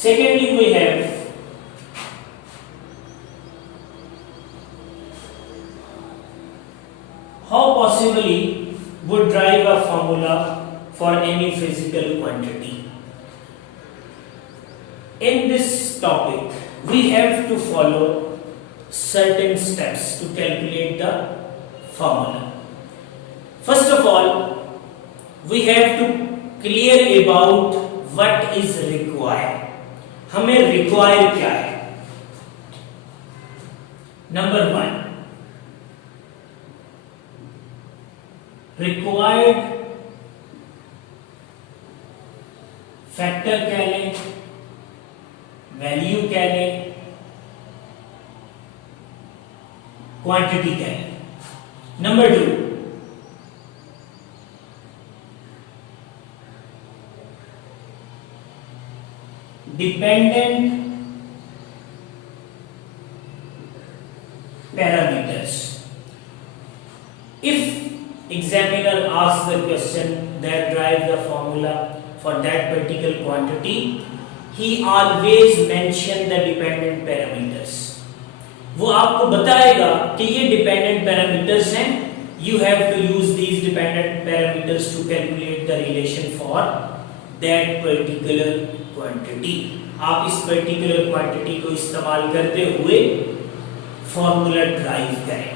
Secondly, we have how possibly would drive a formula for any physical quantity. In this topic, we have to follow certain steps to calculate the formula. First of all, we have to clear about what is required. हमें require क्या है? Number 1, required factor कह लें, value कह लें, quantity कह लें. Number 2, dependent parameters. If examiner asks the question that drive the formula for that particular quantity, he always mention the dependent parameters. वो आपको बताएगा कि ये dependent parameters हैं. You have to use these dependent parameters to calculate the relation for that particular quantity. आप इस particular quantity को इस्तेमाल करते हुए फॉर्मूला ड्राइव करें.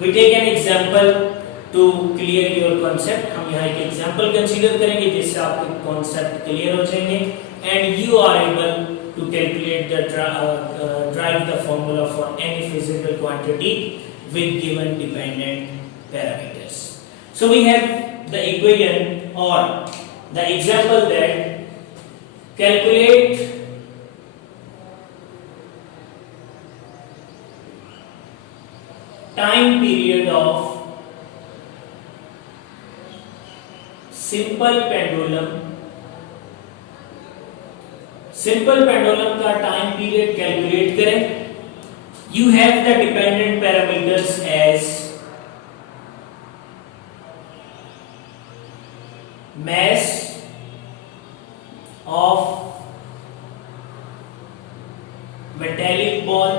we take an example to clear your concept. हम यहाँ एक एग्जाम्पल कंसीडर करेंगे जिससे आपके कॉन्सेप्ट क्लियर हो जाएंगे and you are able to calculate the drive the formula for any physical quantity with given dependent parameters. So we have the equation or the example that calculate time period of simple pendulum. Simple pendulum का time period calculate करें. You have the dependent parameters as mass of metallic ball.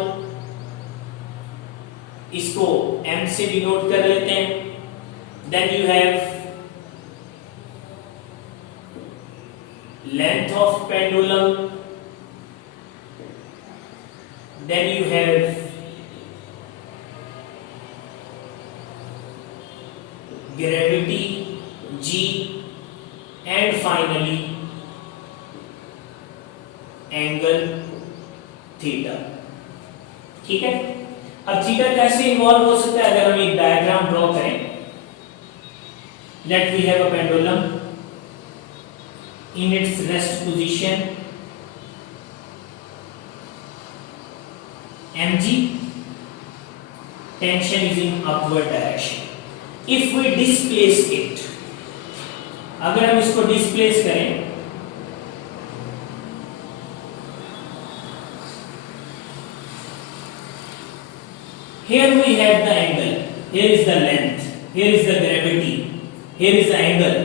इसको m से denote कर लेते हैं. Then you have length of pendulum. Then you have gravity g and finally angle theta. ठीक है. अब थीटा कैसे इन्वॉल्व हो सकता है अगर हम एक डायग्राम ड्रॉ करें. Let we have a pendulum in its rest position mg, tension is in upward direction. If we displace it, अगर हम इसको displace करें here we have the angle, here is the length, here is the gravity, here is the angle,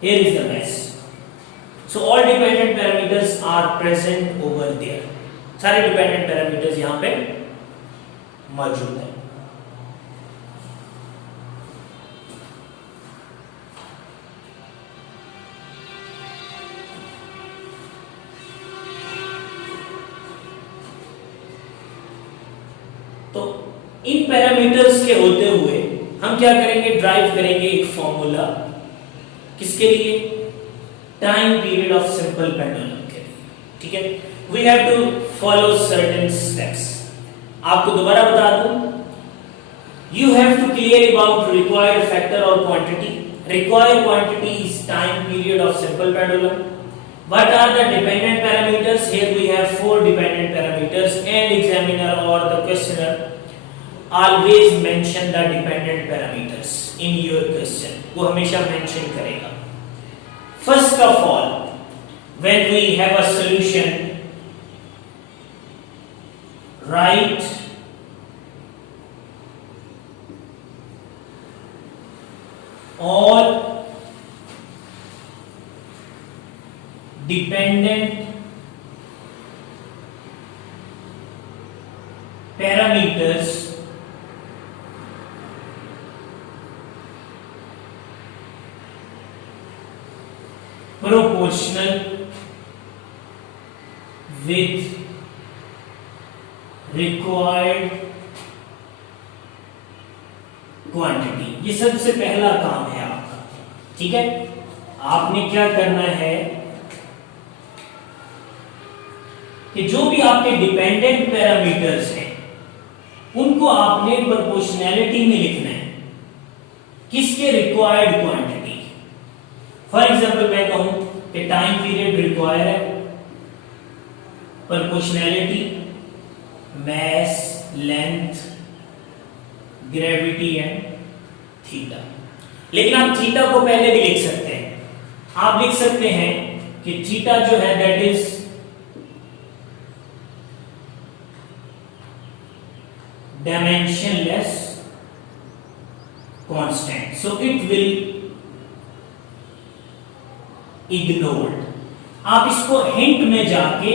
here is the mass. So all dependent parameters are present over there. सारे dependent parameters यहाँ पे मौजूद हैं. तो इन parameters के होते हुए हम क्या करेंगे, ड्राइव करेंगे एक फॉर्मूला. किसके लिए? Time period of simple pendulum के लिए. ठीक है. We have to follow certain steps. आपको दोबारा बता दूं, you have to clear about required factor और quantity. Required quantity is time period of simple pendulum. What are the dependent parameters? Here we have 4 dependent parameters and examiner or the questioner always mention the dependent parameters in your question. वो हमेशा mention करेगा. First of all, when we have a solution, write all dependent parameters proportional with required quantity. ये सबसे पहला काम है आपका, ठीक है। आपने क्या करना है कि जो भी आपके डिपेंडेंट पैरामीटर्स हैं उनको आपने प्रोपोर्शनैलिटी में लिखना है, किसके रिक्वायर्ड क्वांटिटी। फॉर एग्जाम्पल मैं कहूं कि टाइम पीरियड रिक्वायर है, proportionality mass, length, gravity and theta. लेकिन आप थीटा को पहले भी लिख सकते हैं। आप लिख सकते हैं कि थीटा जो है that is dimensionless constant, so it will ignored। आप इसको हिंट में जाके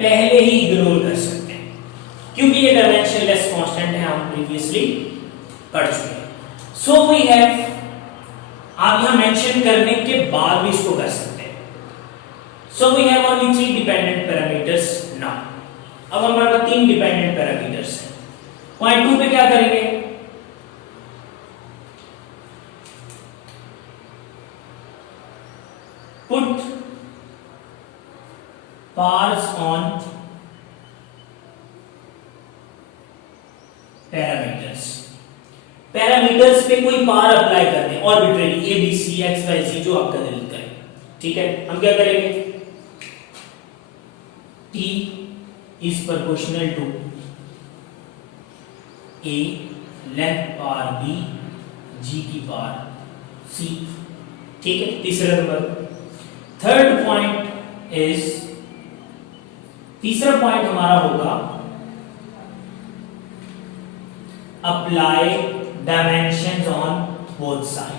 पहले ही इग्नोर कर सकते हैं क्योंकि ये डायमेंशनलेस कांस्टेंट है, हम प्रीवियसली पढ़ चुके हैं। सो वी हैव, आप यहां मेंशन करने के बाद भी इसको कर सकते हैं। So we have only 3 dependent parameters now. अब हमारे पास 3 डिपेंडेंट पैरामीटर्स हैं। पॉइंट 2 पे क्या करेंगे, put powers on parameters. Parameters पे कोई पार अप्लाई कर दें arbitrary, a b c x y z जो आपका दिल करे, ठीक है। हम क्या करेंगे, T is proportional to A length power B G की पावर C, ठीक है। तीसरा नंबर, थर्ड पॉइंट इज, तीसरा पॉइंट हमारा होगा apply dimensions on both side.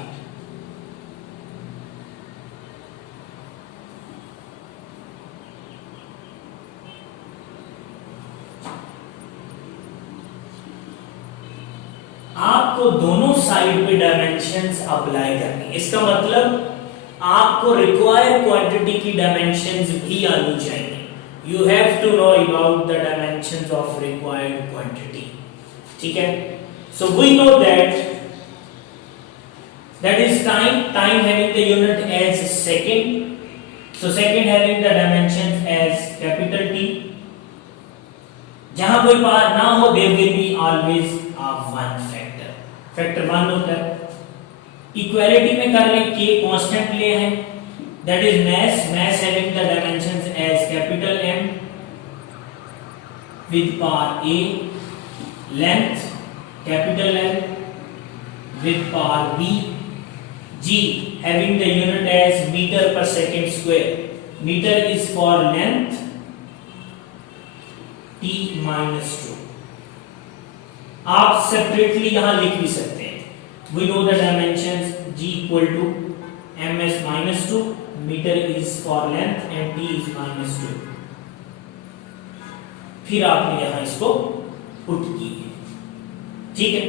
आपको दोनों साइड पे डायमेंशंस अप्लाई करनी। इसका मतलब आपको रिक्वायर्ड क्वांटिटी की डायमेंशंस भी आनी चाहिए। You have to know about the dimensions of required quantity, ठीक है। So we know that is time having the unit as second, so second having the dimensions as capital T। जहां कोई पार ना हो there will be always a one factor 1 होता है। Equality में कर लें, k कांस्टेंट ले हैं, that is mass having the dimensions as capital M with power A, length capital L with power B, G having the unit as meter per second square, meter is for length, T minus 2। आप separately यहां लिख भी सकते हैं। We know the dimensions, G equal to ms minus 2, meter is for length and T is minus 2। फिर आपने यहां इसको पुट किए, ठीक है।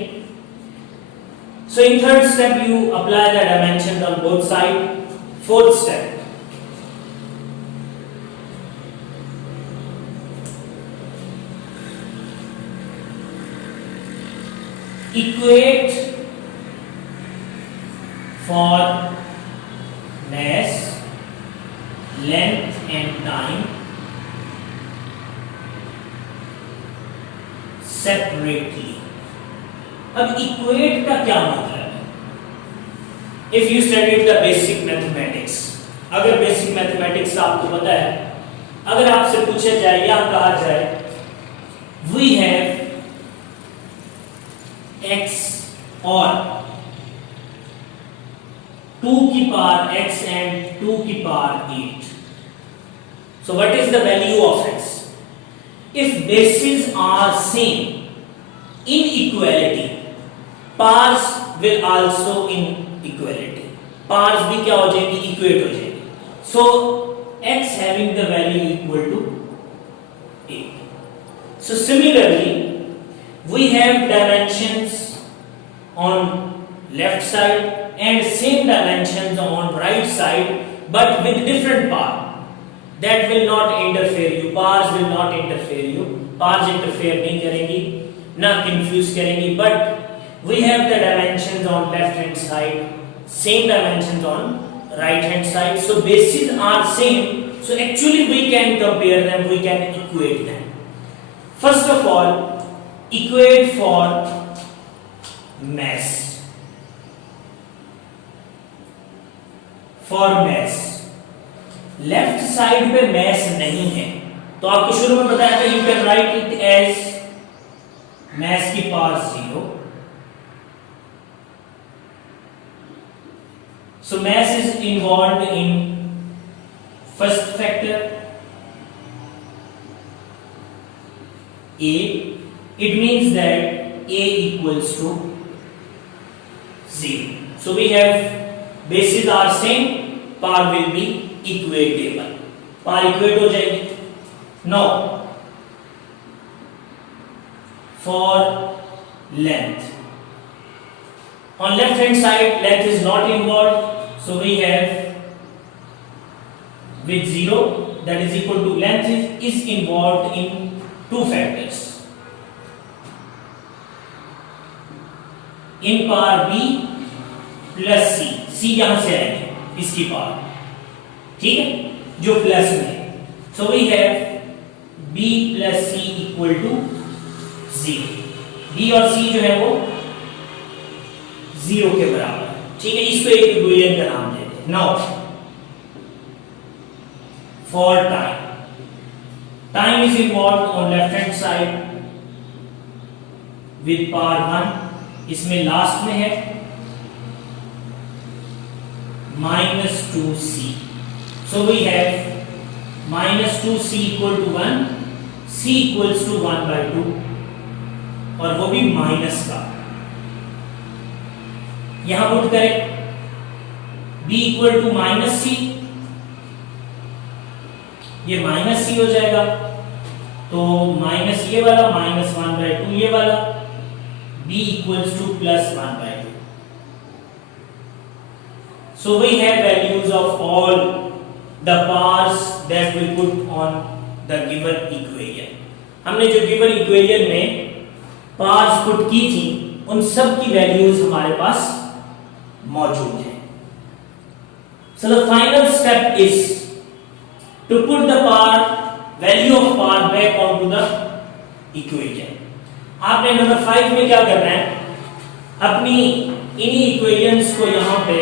So in third step you apply the dimensions on both sides. Fourth step, equate for mass, length and time separately। अब equate का क्या मतलब है? If you studied the basic mathematics, अगर बेसिक मैथमेटिक्स आपको पता है, अगर आपसे पूछा जाए या कहा जाए वी हैव x और 2 की पावर x एंड 2 की power 8, so what is the value of x? If bases are same in equality, powers will also in equality, powers भी क्या हो जाएगी, इक्वेट हो जाएगी। So x having the value equal to a. So similarly, we have dimensions on left side and same dimensions on right side, but with different power. That will not interfere you. Powers will not interfere you. Powers interfere नहीं करेंगी, ना confuse करेंगी. But we have the dimensions on left hand side, same dimensions on right hand side. So bases are same. So actually we can compare them. We can equate them. First of all, equate for mass. For mass, left side पे mass नहीं है, तो आपको शुरू में बताया था you can write it as mass की power 0. So mass is involved in first factor a. It means that a equals to 0. So we have bases are same, power will be equatable. Power equate हो जाएगी. Now for length, on left hand side length is not involved, so we have with 0 that is equal to length is involved in two factors. In power b plus C यहां से आएगी इसकी power, ठीक है, जो plus में. So we have b plus c equal to 0. B और c जो है वो 0 के बराबर है, ठीक है. इसको एक इक्वेशन का नाम देते हैं. Now for time is involve on left hand side with power 1. इसमें लास्ट में है -2c. So we have -2c equal to 1, c equals to 1/2, और वो भी माइनस का. यहां पुट करें b equal to -c, ये -c हो जाएगा, तो माइनस ये वाला -1/2 ये वाला, b equals to +1/2. So we have values of all the powers that we put on the given equation. हमने जो given equation में powers put की थी, उन सब की values हमारे पास मौजूद हैं. So the final step is to put the value of power back onto the equation. आपने नंबर 5 में क्या करना है, अपनी इन्हीं equations को यहां पे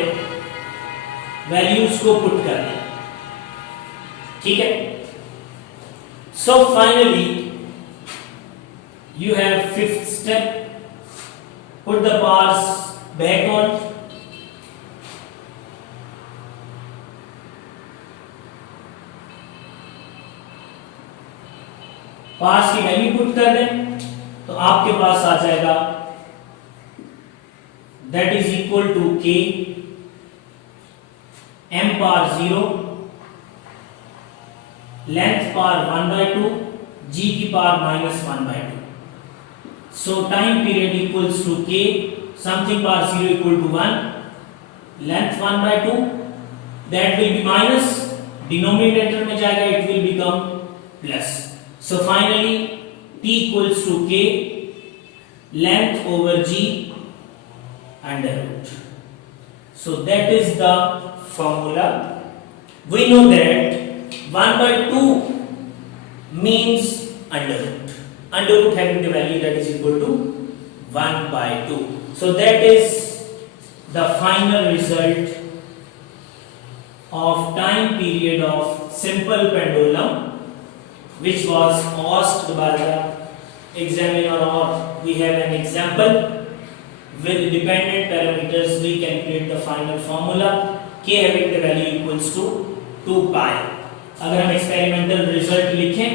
वैल्यूज को पुट कर दें, ठीक है. So finally you have fifth step, put the powers back on. Powers की वैल्यू पुट कर दें तो आपके पास आ जाएगा that is equal to k m power 0, length power 1/2, g की power -1/2. So time period equals to k, something power 0 equal to 1, length 1/2, that will be minus, denominator में जाएगा, it will become plus. So finally t equals to k, length over g under root. So that is the formula. We know that 1/2 means under root. Under root having the value that is equal to 1/2. So that is the final result of time period of simple pendulum, which was asked by the examiner, or we have an example. With dependent parameters we can create the final formula, k having the value equals to 2 pi. अगर हम experimental result लिखें,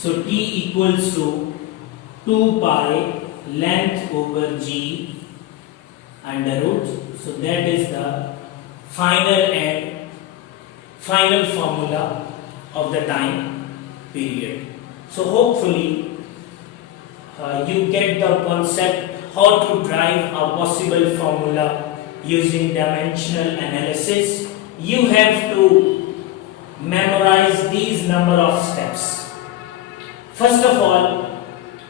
so t equals to 2 pi length over g under root. So that is the final formula of the time period. So hopefully you get the concept how to drive a possible formula using dimensional analysis. You have to memorize these number of steps. First of all,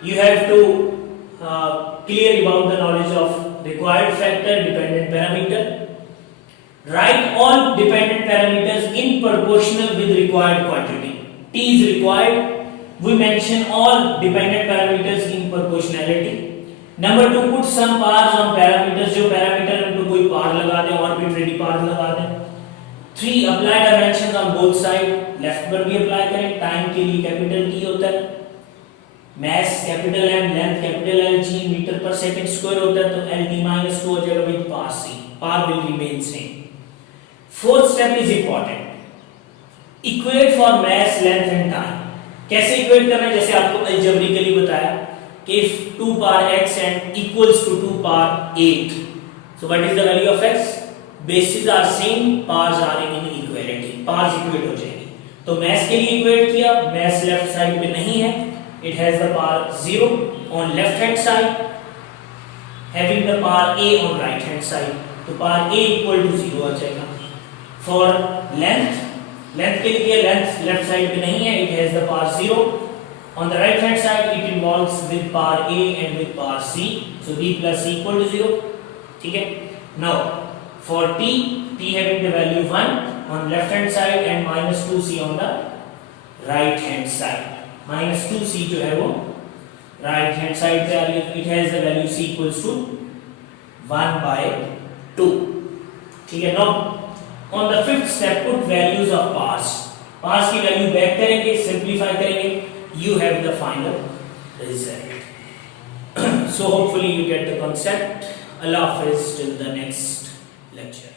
you have to clear about the knowledge of required factor, dependent parameter. Write all dependent parameters in proportional with required quantity. T is required. We mention all dependent parameters in proportionality. Number 2, put some pars on parameters. जो parameter है उनको कोई पार लगा दें, arbitrary पार लगा दें. 3, apply dimensions on both side. Left पर भी अप्लाई करें. टाइम के लिए कैपिटल T होता है, mass capital M, length capital L, G metre per second square होता है, तो LT-2 हो जाएगा with power C. Power will remain same. Fourth step is important. Equate for mass, length and time. कैसे equate करना है? जैसे आपको अलजेब्रिकली बताया कि if 2 power x and equals to 2 power 8, so what is the value of x? Bases are same, powers are in inequality. Powers equate हो जाएगी. तो mass के लिए इक्वेट किया. mass लेफ्ट साइड पे नहीं है, it has the power 0 on left hand side, having the power a on right hand side, तो power a equal to 0 आ जाएगा. For length, लेंथ के लिए लेंथ लेफ्ट साइड पे नहीं है, it has the power 0 on the right hand side, it involves with power a and with power c, so b plus c equal to 0. ठीक है. Now for t having the value 1 on left hand side and minus 2c on the right hand side. minus 2c जो है वो right hand side पे आ रही है, it has the value c equals to 1/2. ठीक है. Now on the fifth step, put values of powers. Powers की value back करेंगे, सिंप्लीफाई करेंगे, you have the final result. So hopefully you get the concept. Allah Hafiz till the next lecture.